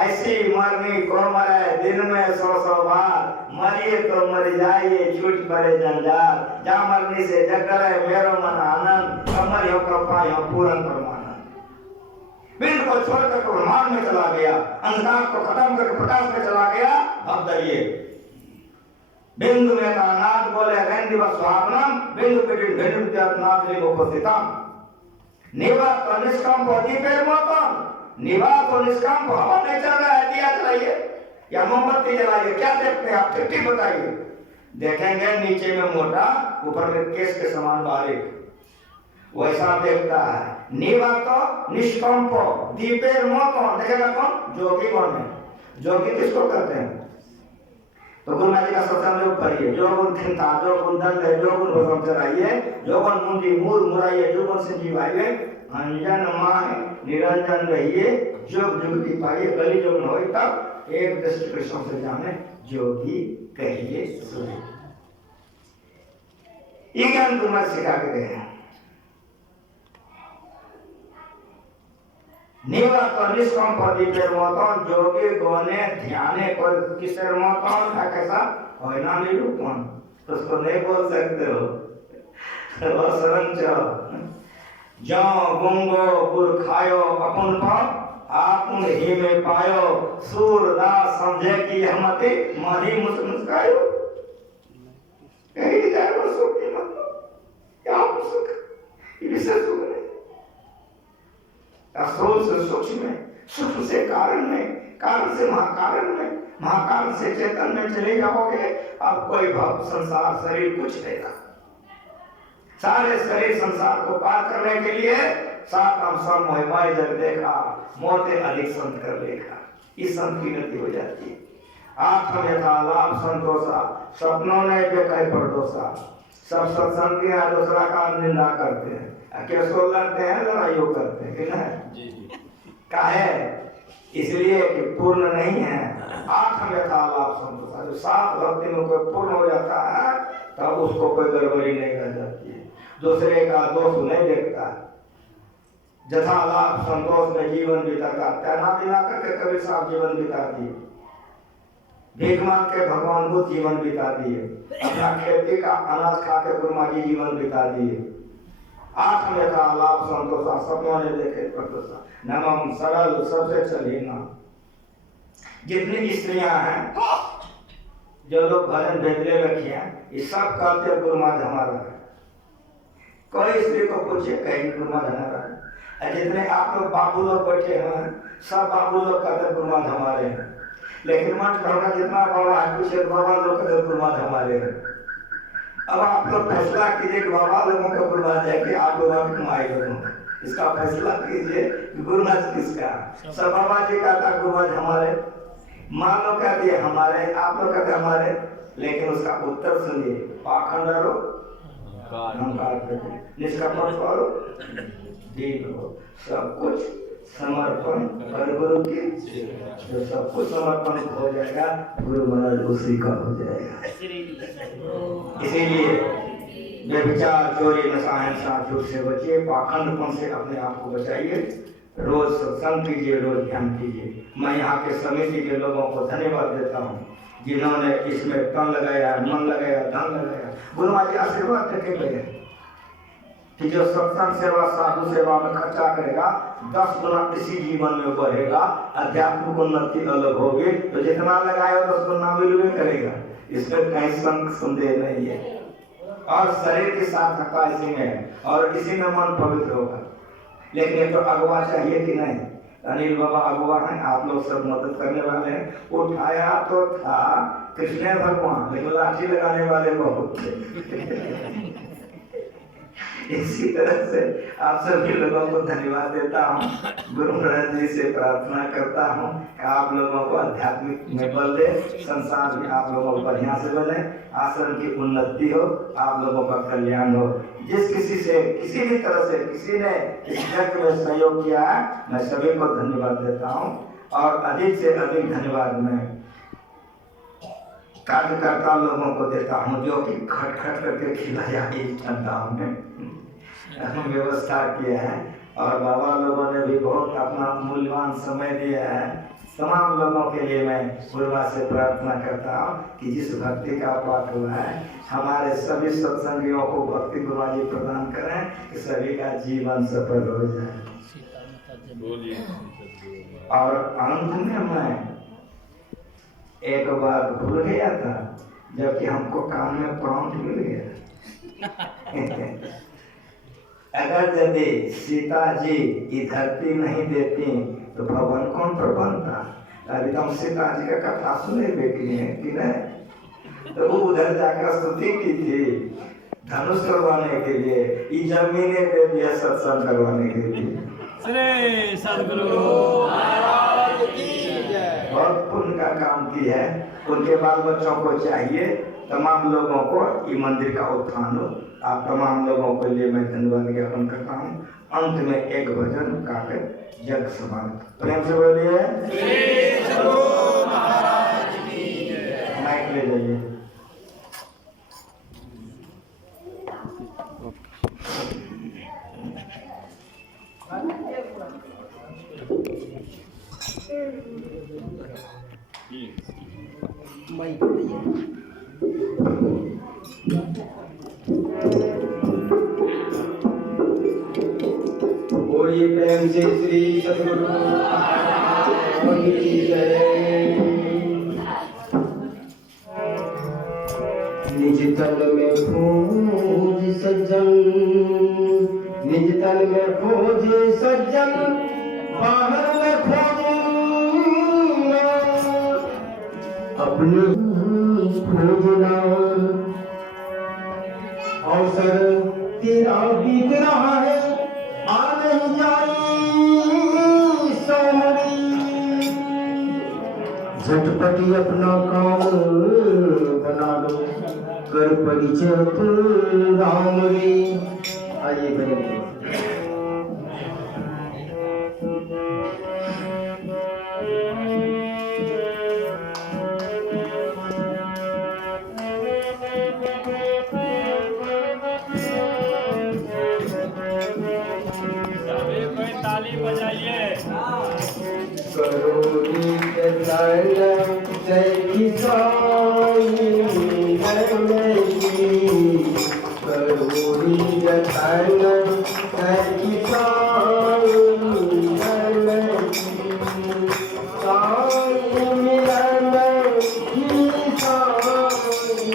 ऐसी मरनी को मरे दिन में 100 बार, मरिए तो मर जाइए छूट पड़े जंजाल। जा मरनी से जग करे मेरो मन आनंद, अमर हो कृपा हो पूर्ण परमानंद। बिंद को छोड़कर ब्रह्मांड में चला गया, अंधकार को खत्म करके प्रकाश में चला गया। अब दरिए बिंदु में का नाद बोले रेंदी व स्वापनम, बिंदु पिटिन भिन्न विद्यानाथ लिंग उपस्थितम। निवात और निष्कंप दीपेर मतन, निवात और निष्कंप हवा नहीं चल रहा है, दिया चलाइए या मोमबत्ती जलाइए, क्या देखते हैं आप ठीक बताइए। देखेंगे नीचे में मोटा, ऊपर में केस के समान बारीक, वैसा देखता है। निवात निष्कंप दीपेर मतन, देखेगा कौन, जोगी कौन है। जोगी किसको कहते हैं, तो गुरु महाराज का सत्संग में पढ़िए। जो गुण थिंता, जो गुण दंड है, जो गुण भस्म चढ़ाइए, जो गुण मुंडी मूर मुराइए, जो गुण संजीवाइए, अंजन माहे निरंजन रहिए, जोग जुग की पाइए। गली जोग न होई तब एक दृष्टि कृष्ण से जाने, जोगी कहिए सुने। ये ज्ञान गुरु महाराज सिखा के गए हैं। निवात निष्कंप दीपेर मतन, जोगी गणे ध्याने कर किसेर मतन, कैसा है ना निरूपण, उसको नहीं बोल सकते हो। जो गुंगो गुर खायो अपन पर, आपुन ही में पायो, सूरदास समझे कि हमते मरी मुस्कायो। कहीं जाए वो सुख की मतलब, क्या सुख, ये विशेष सुख नहीं। स्थूल से सूक्ष्म में, सूक्ष्म से कारण में, कारण से महाकारण में, महाकारण से चेतन में चले जाओगे। अब कोई भव संसार शरीर कुछ नहीं रहा। सारे शरीर संसार को पार करने के लिए सातम सम मोहि जग देखा, मोते अधिक संत कर देखा। इस संत की गति हो जाती है। आत्म यथा लाभ संतोषा, स्वप्नों ने कहे परदोषा। सब सत्संग दूसरा का निंदा करते हैं, कैसो लड़ते हैं, लड़ाइयों करते हैं कि नहीं? काहे? इसलिए कि पूर्ण नहीं है। आत्म यथा लाभ संतोषा, जो सात भक्ति में कोई पूर्ण हो जाता है तब उसको कोई गड़बड़ी नहीं रह जाती है, दूसरे का दोष नहीं देखता। जथा लाभ संतोष में जीवन बिताता, तैना बिना करके कभी साफ जीवन बिता दिए, भीख मांग के भगवान को जीवन बिता दिए, अपना खेती का अनाज खा के गुरुमा जी जीवन बिता दिए। आत्म यथा लाभ संतोषा, सपनों ने देखे प्रतोषा। नमम सरल सबसे चली ना। जितनी स्त्रियां हैं जो लोग भजन भेजने रखी हैं, ये सब कहते गुरुमाज हमारा है। कोई स्त्री को पूछे कहीं गुरुमाज हमारा है। जितने आप लोग बाबू लोग बैठे हैं, सब बाबू लोग कहते गुरुमाज हमारे हैं। लेकिन मंच भरना जितना बाबा है, पूछे बाबा लोग कहते गुरुमाज हमारे हैं। अब आप लोग फैसला कीजिए कि बाबा लोगों का गुरुमाज है कि आप लोगों की कमाई लोगों का, इसका फैसला कीजिए कि गुरुमाज किसका। सब बाबा जी कहता गुरुमाज हमारे, माँ लोग कहती है हमारे, आप लोग कहते हमारे। लेकिन उसका उत्तर सुनिए, पाखंड करो, अहंकार करो, निष्कपट करो, दीन हो, सब कुछ समर्पण कर गुरु की। जो सब कुछ समर्पण हो जाएगा, गुरु महाराज उसी का हो जाएगा। इसीलिए व्यभिचार, चोरी, नशा, हिंसा, झूठ से बचिए, पाखंडपन से अपने आप को बचाइए। रोज सत्संग कीजिए, रोज ध्यान कीजिए। मैं यहाँ के समिति के लोगों को धन्यवाद देता हूँ जिन्होंने इसमें तन लगाया, मन लगाया, धन लगाया। गुरु महाराज आशीर्वाद देके गए कि जो सत्संग सेवा, साधु सेवा में खर्चा करेगा 10 गुना इसी जीवन में बढ़ेगा, आध्यात्मिक उन्नति अलग होगी। तो जितना लगाया 10 गुना मिलवे करेगा, इसमें कहीं संदेह नहीं है। और शरीर की सार्थकता इसी में है और इसी में मन पवित्र होगा। लेकिन ये तो अगुआ चाहिए कि नहीं? अनिल बाबा अगुआ हैं, आप लोग सब मदद करने वाले हैं। उठाया तो था कृष्ण भगवान, लेकिन लाठी लगाने वाले बहुत थे। इसी तरह से आप सभी लोगों को धन्यवाद देता हूँ। गुरु महाराज जी से प्रार्थना करता हूँ कि आप लोगों को आध्यात्मिक में बल दे, संसार भी आप लोगों को बढ़िया से बने, आश्रम की उन्नति हो, आप लोगों का कल्याण हो। जिस किसी से किसी भी तरह से किसी ने इस यज्ञ में सहयोग किया है, मैं सभी को धन्यवाद देता हूँ। और अधिक से अधिक धन्यवाद मैं कार्यकर्ता लोगों को देता हूँ जो कि खट खट करके खिलाया इस ठंडाओं में व्यवस्था किया है। और बाबा लोगों ने भी बहुत अपना मूल्यवान समय दिया है। तमाम लोगों के लिए मैं गुरुवा से प्रार्थना करता हूँ कि जिस भक्ति का पाठ हुआ है, हमारे सभी सत्संगियों को भक्ति गुरुवा जी प्रदान करें कि सभी का जीवन सफल हो जाए। और अंत में मैं एक बात भूल गया था, जबकि हमको काम में प्रॉम्प्ट मिल गया। अगर यदि सीता जी की धरती नहीं देती तो भवन कौन पर बनता? अभी तो हम सीता जी का कथा सुने बेटी है कि नहीं? तो वो उधर जाकर स्तुति की थी धनुष करवाने के लिए, ये जमीने दे दिया सत्संग करवाने के लिए। श्री सद्गुरु महाराज की जय। बहुत पुण्य का काम की है। उनके बाल बच्चों को चाहिए, तमाम लोगों को ये मंदिर का उत्थान हो। आप तमाम लोगों के लिए मैं धन्यवाद ज्ञापन करता हूँ। अंत में एक भजन गाकर जग समाप्त। प्रेम से बोलिए श्री सद्गुरु महाराज की जय। माइक ले जाइए। बोलिए प्रेम से श्री सद्गुरु महाराज की जय। निज तन में खोज सज्जन, निज तन में खोज सज्जन, बाहर में खोज अपनी खोजना। अवसर तेरा बीत रहा है, आ नहीं जाई सोमरी। झटपट अपना काम बना लो, कर परिचय तुम राम रे। आइए बने सभी कोई ताली बजाइए। करोड़ी जतन जय साई करोड़ी जतन जय साई मिलन की साई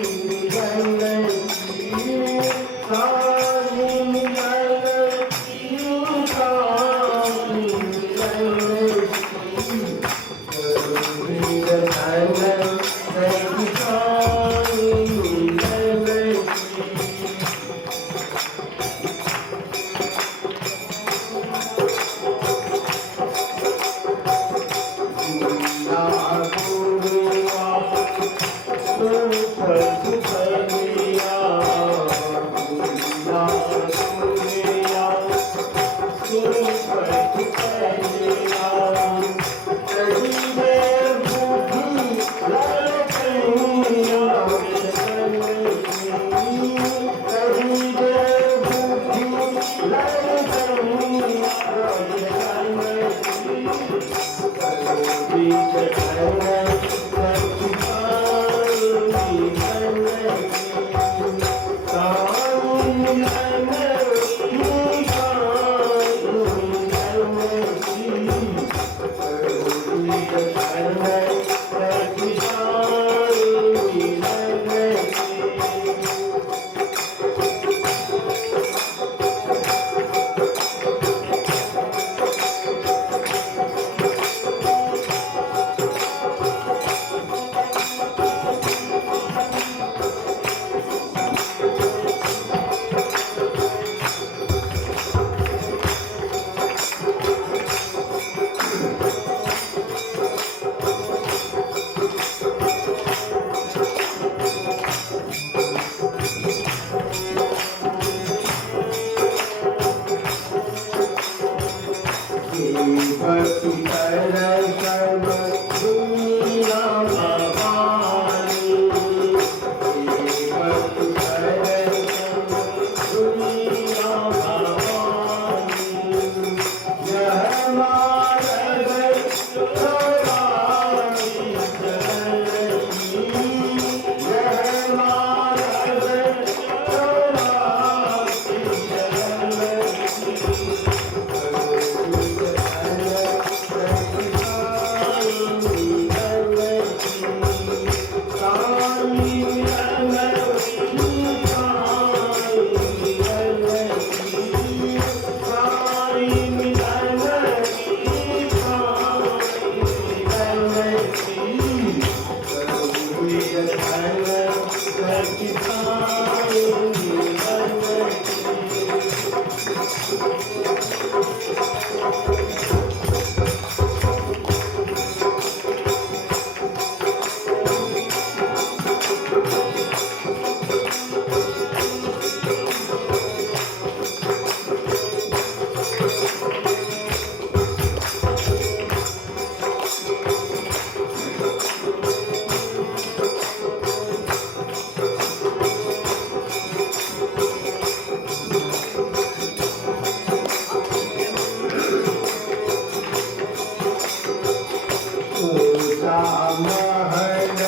महल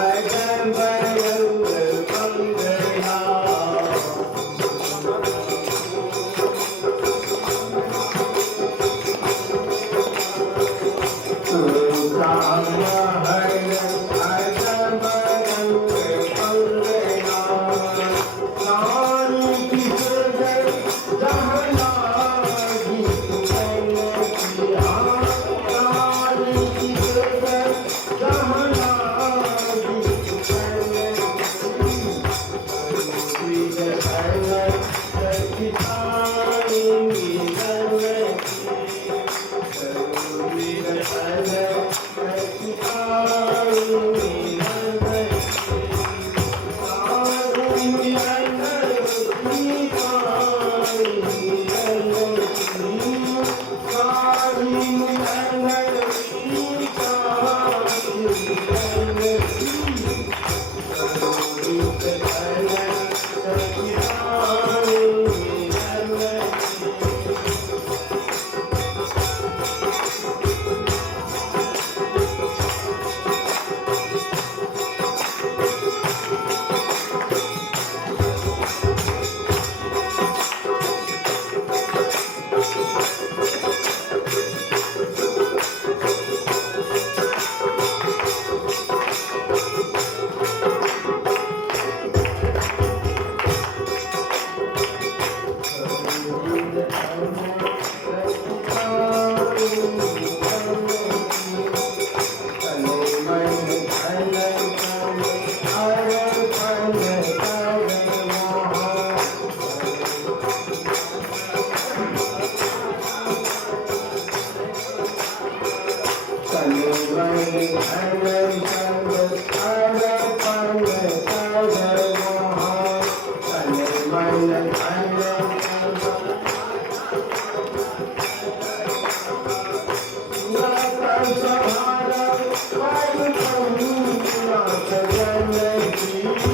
अजब Thank you.